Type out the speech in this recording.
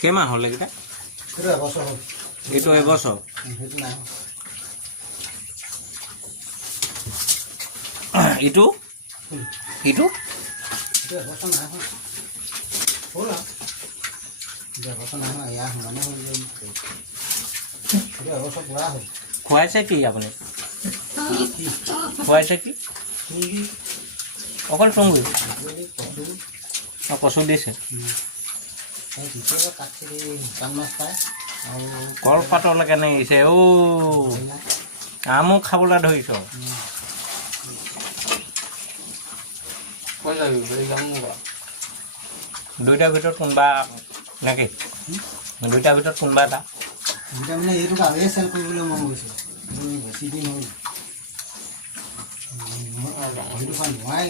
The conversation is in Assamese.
কেইমাহ হ'ল এইকেইটা? এইটো এবছৰ। ইটো ইটো খুৱাইছে কি আপুনি? খুৱাইছে কি? অকল তুঁহগুৰি কচু দিছে। কলপাতলৈকে নেৰিছে। আমো খাবলৈ ধৰিছ। দুইটাৰ ভিতৰত কোনোবা নেকি? দুইটাৰ ভিতৰত কোনোবা এটা? মানে এইটোক আৰু চেল কৰিবলৈ মন গৈছে। বেছি দিন হ'ল নোৱাৰে